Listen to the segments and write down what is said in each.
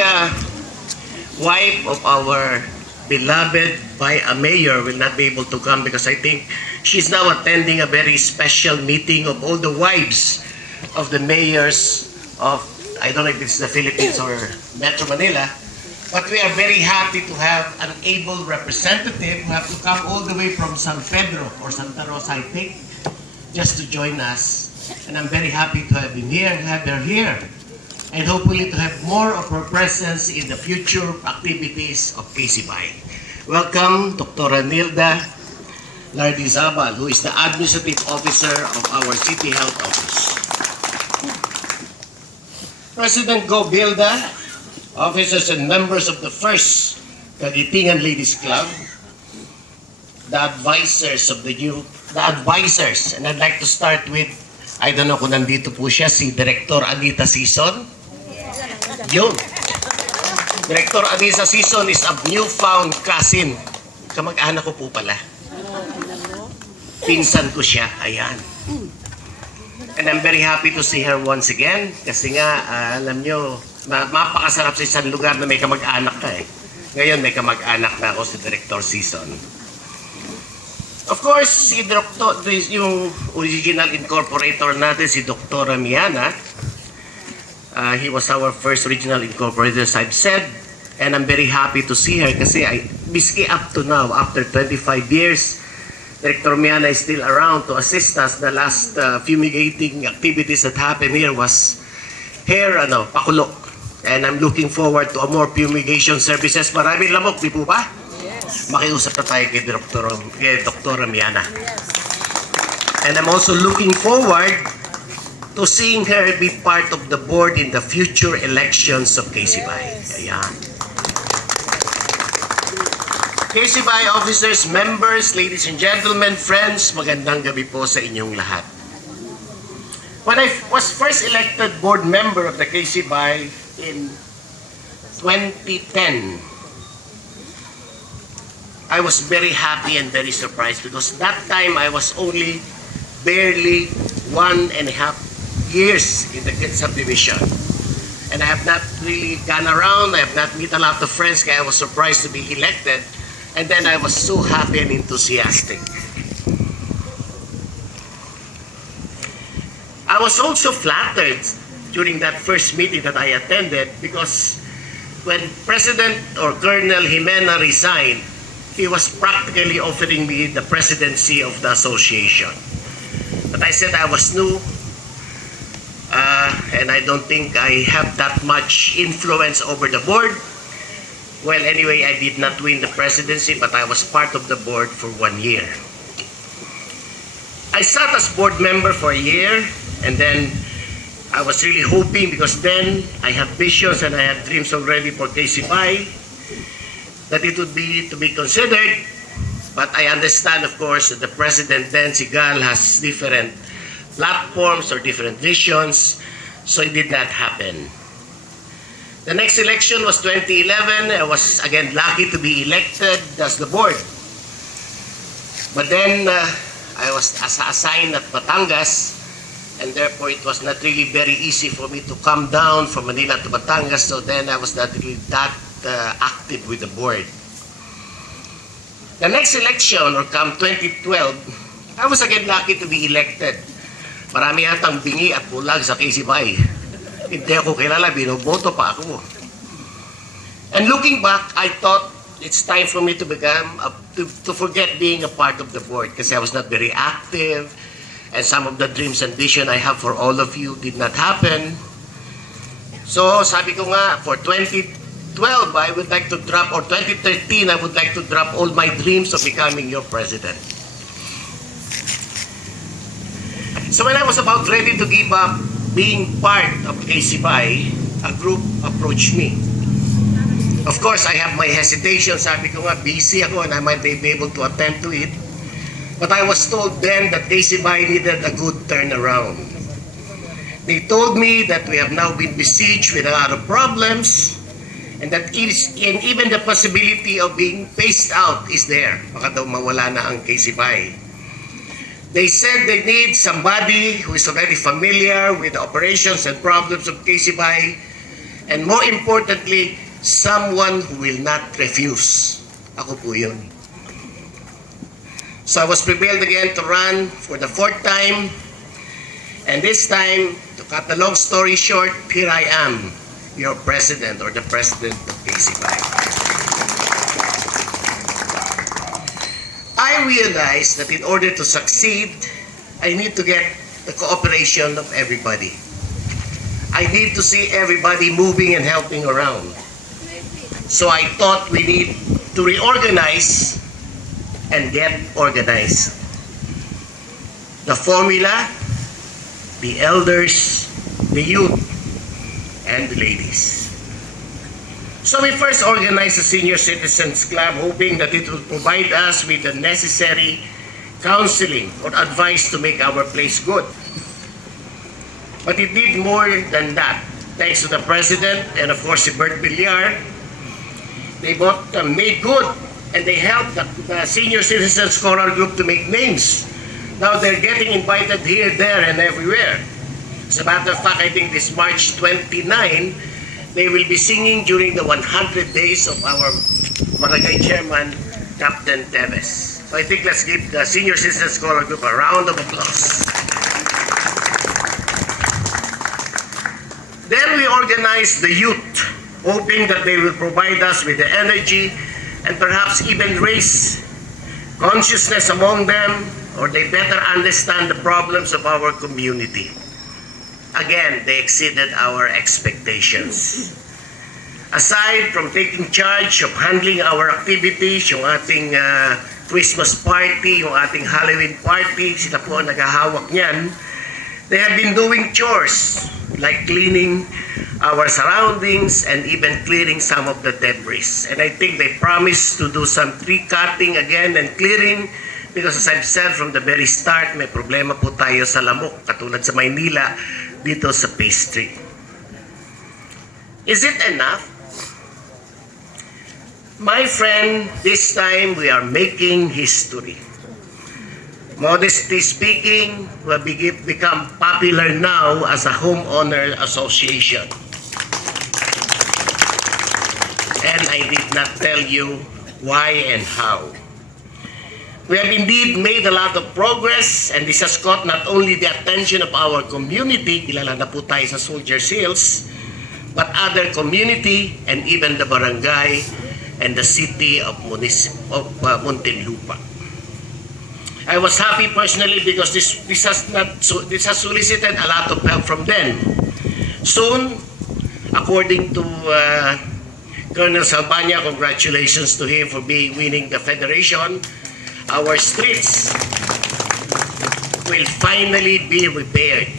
the wife of our beloved by a mayor will not be able to come because I think she's now attending a very special meeting of all the wives of the mayors of, I don't know if it's the Philippines or Metro Manila, but we are very happy to have an able representative who have to come all the way from San Pedro or Santa Rosa, I think, just to join us. And I'm very happy to have him here, have her here, and hopefully to have more of her presence in the future activities of KCBAI. Welcome, Dr. Nilda Lardizabal, who is the Administrative Officer of our City Health Office. President Go Bilda, officers and members of the First Kagitingan Ladies Club, the advisors, and I'd like to start with, I don't know kung nandito po siya, si Director Anita Sison. Yun. Director Anita Sison is a newfound cousin. Kamag-anak ko po pala. Pinsan ko siya. Ayan. And I'm very happy to see her once again. Kasi nga, alam nyo, mapakasarap sa isang lugar na may kamag-anak ka eh. Ngayon, may kamag-anak na ako si Director Sison. Of course, si Dr. yung original incorporator natin, si Dr. Miana, he was our first original incorporator, as I've said, and I'm very happy to see her kasi miski up to now, after 25 years, Director Miana is still around to assist us. The last fumigating activities that happened here was hair pakulo. And I'm looking forward to a more fumigation services. Maraming lamok, di po ba? Makiusap na tayo kay Dr. Miana. And I'm also looking forward to seeing her be part of the board in the future elections of KCBAI. Ayan. KCBAI officers, members, ladies and gentlemen, friends, magandang gabi po sa inyong lahat. When I was first elected board member of the KCBAI in 2010, I was very happy and very surprised because that time I was only barely 1.5 years in the subdivision. And I have not really gone around, I have not met a lot of friends, kaya I was surprised to be elected. And then I was so happy and enthusiastic. I was also flattered during that first meeting that I attended because when President or Colonel Jimena resigned, he was practically offering me the presidency of the association. But I said I was new, and I don't think I have that much influence over the board. Well, anyway, I did not win the presidency, but I was part of the board for 1 year. I sat as board member for a year, and then I was really hoping because then I had visions and I had dreams already for KCBAI that it would be to be considered. But I understand, of course, that the president then, si Gal, has different platforms or different visions, so it did not happen. The next election was 2011. I was again lucky to be elected as the board. But then I was assigned at Batangas, and therefore it was not really very easy for me to come down from Manila to Batangas, so then I was not really that active with the board. The next election, or come 2012, I was again lucky to be elected. Marami yatang bingi at bulag sa KCBAI. Hindi ako kilala, binoboto pa ako. And looking back, I thought it's time for me to become, to forget being a part of the board kasi I was not very active and some of the dreams and vision I have for all of you did not happen. So sabi ko nga, for 2012, I would like to drop, or 2013, I would like to drop all my dreams of becoming your president. So when I was about ready to give up being part of KCBAI, a group approached me. Of course, I have my hesitation. Sabi ko nga, busy ako and I might be able to attend to it. But I was told then that KCBAI needed a good turnaround. They told me that we have now been besieged with a lot of problems and that even the possibility of being phased out is there. Baka daw mawala na ang KCBAI. They said they need somebody who is already familiar with the operations and problems of KCBAI And more importantly, someone who will not refuse. Ako po yun. So I was prepared again to run for the 4th time. And this time, to cut the long story short, here I am, your president or the president of KCBAI. I realized that in order to succeed, I need to get the cooperation of everybody. I need to see everybody moving and helping around. So I thought we need to reorganize and get organized. The formula, the elders, the youth, and the ladies. So we first organized a Senior Citizens Club, hoping that it would provide us with the necessary counseling or advice to make our place good. But it did more than that. Thanks to the President and of course si Bert Villar, they both made good and they helped the Senior Citizens Choral Group to make names. Now they're getting invited here, there, and everywhere. As a matter of fact, I think this March 29, they will be singing during the 100 days of our Barangay Chairman, Captain Teves. So I think let's give the Senior Citizens Choral Group a round of applause. Then we organized the youth, hoping that they will provide us with the energy and perhaps even raise consciousness among them, or they better understand the problems of our community. Again, they exceeded our expectations. Aside from taking charge of handling our activities, yung ating Christmas party, yung ating Halloween party, sila po ang naghahawak niyan, they have been doing chores like cleaning our surroundings and even clearing some of the debris. And I think they promised to do some tree cutting again and clearing because as I've said from the very start, may problema po tayo sa lamok, katulad sa Maynila, dito sa pastry. Is it enough? My friend, this time we are making history. Modestly speaking, we have become popular now as a homeowner association. And I did not tell you why and how. We have indeed made a lot of progress, and this has caught not only the attention of our community, kilala na po tayo sa Soldiers Hills, but other community and even the barangay and the city of Muntinlupa. I was happy personally because this has solicited a lot of help from them. Soon, according to Colonel Salbanya, congratulations to him for winning the federation, our streets will finally be repaired.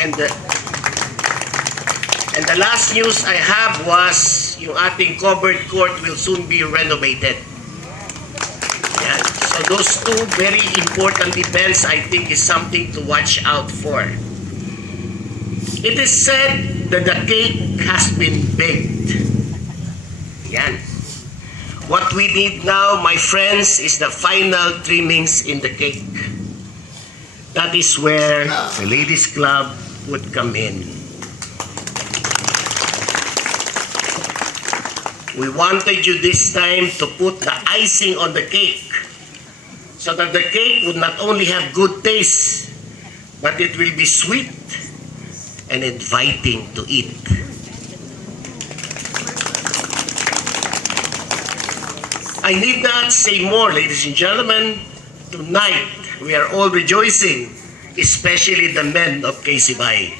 And the last news I have was yung ating covered court will soon be renovated. Yan. So those two very important events I think is something to watch out for. It is said that the cake has been baked. Yan. What we need now, my friends, is the final trimmings in the cake. That is where the Ladies Club would come in. We wanted you this time to put the icing on the cake so that the cake would not only have good taste, but it will be sweet and inviting to eat. I need not say more, ladies and gentlemen. Tonight, we are all rejoicing, especially the men of KCBAI.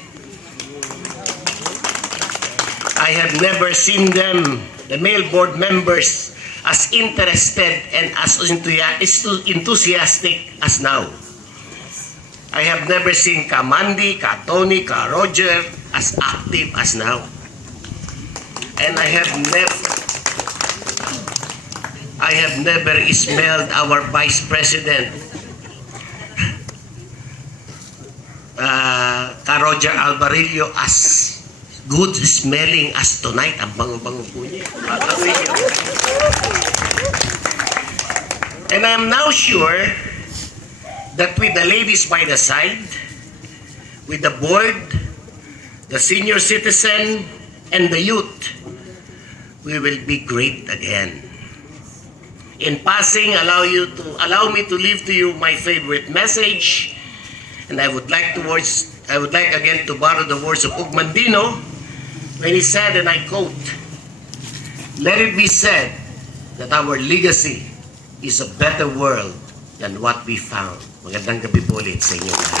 I have never seen them, the male board members, as interested and as enthusiastic as now. I have never seen ka Mandy, ka Tony, ka Roger as active as now. And I have never smelled our Vice President, ka Roger Alvarillo, as good smelling as tonight. Ang bango-bango po niya. And I am now sure that with the ladies by the side, with the board, the senior citizen, and the youth, we will be great again. In passing, allow me to leave to you my favorite message, and I would like again to borrow the words of Ugmandino when he said, and I quote, "Let it be said that our legacy is a better world than what we found." Magandang gabi po ulit sa inyo lahat.